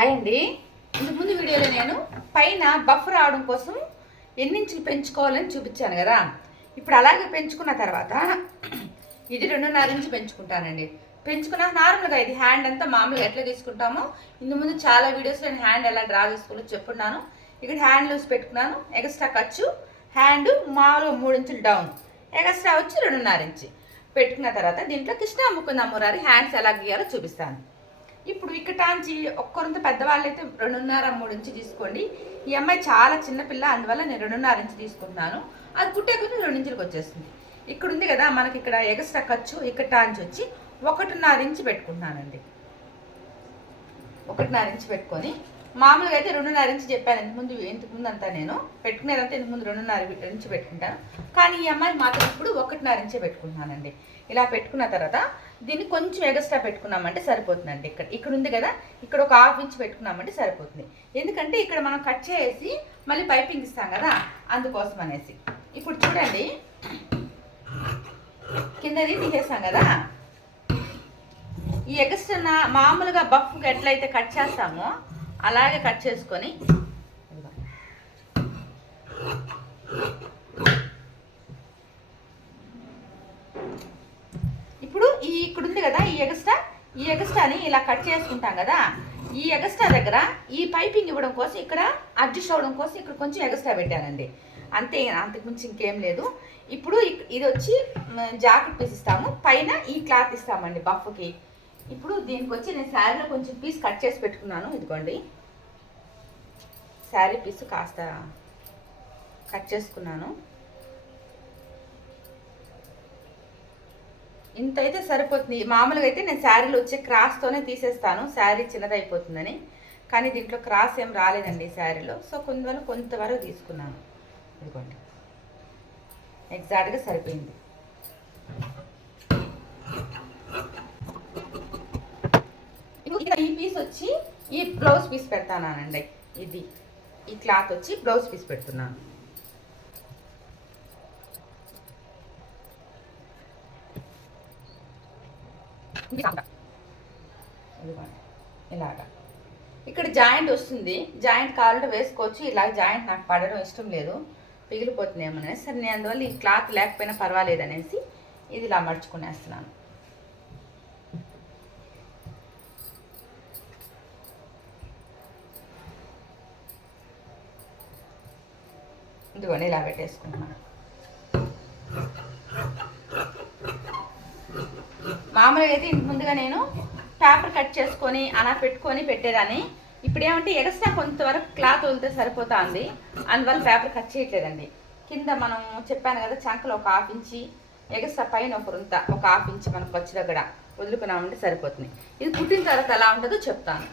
Hi అండి. ఇంతకుముందు వీడియోలో నేను పైన బఫ్ రావడం కోసం ఎన్ని ఇంచులు పెంచుకోవాలని చూపించాను కదా. ఇప్పుడు అలాగే పెంచుకున్న తర్వాత ఇది 2.5 ఇంచు పెంచుకుంటానండి. పెంచుకున్న నార్మల్గా ఇది హ్యాండ్ అంతా మామూలుగా ఎట్లా తీసుకుంటామో ఇంతకుముందు చాలా వీడియోస్లో నేను హ్యాండ్ ఎలా డ్రా చేసుకోవాలో చెప్పున్నాను. ఇక్కడ హ్యాండ్ లూజ్ పెట్టుకున్నాను. ఎక్స్ట్రా ఖర్చు హ్యాండ్ మామూలుగా 3 ఇంచులు డౌన్, ఎక్స్ట్రా వచ్చి 2.5 ఇంచు పెట్టుకున్న తర్వాత దీంట్లో కృష్ణ ముకుంద మురారి హ్యాండ్స్ ఎలా గీయాలో చూపిస్తాను. ఇప్పుడు ఇక్కటాంచి ఒక్కరంత పెద్దవాళ్ళు అయితే 2.5-3 ఇంచు తీసుకోండి. ఈ అమ్మాయి చాలా చిన్నపిల్ల, అందువల్ల నేను 2.5 ఇంచు తీసుకుంటున్నాను. అది కుట్టే కొద్ది 2 ఇంచులకు వచ్చేస్తుంది. ఇక్కడ ఉంది కదా మనకి ఇక్కడ ఎక్స్ట్రా ఖర్చు ఇక్కటాంచి వచ్చి 1.5 ఇంచు పెట్టుకుంటున్నానండి. 1.5 ఇంచు పెట్టుకొని మామూలుగా అయితే 2.5 ఇంచు చెప్పాను ఇంతకుముందు అంతా నేను పెట్టుకునేదంతా ఇంతకుముందు 2.5 ఇంచు పెట్టుకుంటాను. కానీ ఈ అమ్మాయి మాత్రం ఇప్పుడు 1.5 ఇంచే పెట్టుకుంటున్నానండి. ఇలా పెట్టుకున్న తర్వాత దీన్ని కొంచెం ఎగస్ట్రా పెట్టుకున్నామంటే సరిపోతుందండి. ఇక్కడ ఉంది కదా, ఇక్కడ ఒక 1/2 ఇంచు పెట్టుకున్నామంటే సరిపోతుంది. ఎందుకంటే ఇక్కడ మనం కట్ చేసి మళ్ళీ పైపింగ్ ఇస్తాం కదా, అందుకోసం అనేసి. ఇప్పుడు చూడండి, కిందది తీసేసాం కదా, ఈ ఎగస్ట్రా మామూలుగా బఫ్కి ఎట్లయితే కట్ చేస్తామో అలాగే కట్ చేసుకొని ఇప్పుడు ఇక్కడ ఉంది కదా ఈ ఎగస్ట్రాని ఇలా కట్ చేసుకుంటాం కదా. ఈ ఎగస్ట్రా దగ్గర ఈ పైపింగ్ ఇవ్వడం కోసం ఇక్కడ అడ్జస్ట్ అవ్వడం కోసం ఇక్కడ కొంచెం ఎగస్ట్రా పెట్టానండి. అంతకుమించి ఇంకేం లేదు. ఇప్పుడు ఇది వచ్చి జాకెట్ పీస్ ఇస్తాము, పైన ఈ క్లాత్ ఇస్తామండి బఫ్కి. ఇప్పుడు దీనికి వచ్చి నేను శారీలో కొంచెం పీస్ కట్ చేసి పెట్టుకున్నాను. ఇదిగోండి, శారీ పీస్ కాస్త కట్ చేసుకున్నాను. ఇంత అయితే సరిపోతుంది. మామూలుగా అయితే నేను శారీలో వచ్చే క్రాస్తోనే తీసేస్తాను, శారీ చిన్నదైపోతుందని. కానీ దీంట్లో క్రాస్ ఏం రాలేదండి శారీలో. సో కొంతవరకు తీసుకున్నాను. ఇదిగోండి, ఎగ్జాక్ట్గా సరిపోయింది. ఈ పీస్ వచ్చి ఈ బ్లౌజ్ పీస్ పెడతానండి. ఈ క్లాత్ వచ్చి బ్లౌజ్ పీస్ పెడుతున్నాను. ఇలాగా ఇక్కడ జాయింట్ వస్తుంది. జాయింట్ కావాలంటే వేసుకోవచ్చు. ఇలా జాయింట్ నాకు పడడం ఇష్టం లేదు, పిగిలిపోతుంది ఏమనేసి. సరే, నేను అందువల్ల ఈ క్లాత్ లేకపోయినా పర్వాలేదు అనేసి ఇది ఇలా మడుచుకునేస్తున్నాను. ఇదిగోండి, ఇలా పెట్టేసుకుంటున్నాను. మామూలుగా అయితే ఇంత ముందుగా నేను పేపర్ కట్ చేసుకొని అలా పెట్టుకొని పెట్టేదాన్ని. ఇప్పుడు ఏమంటే ఎక్స్ట్రా కొంతవరకు క్లాత్ వదిలితే సరిపోతుంది, అందువల్ల పేపర్ కట్ చేయట్లేదండి. కింద మనం చెప్పాను కదా, చంకలో ఒక 1/2 ఇంచి ఎక్స్ట్రా పైన ఒక 1/2 ఇంచి మనకు వచ్చి దగ్గర వదులుకున్నామంటే సరిపోతుంది. ఇది కుట్టిన తర్వాత ఎలా ఉంటుందో చెప్తాను.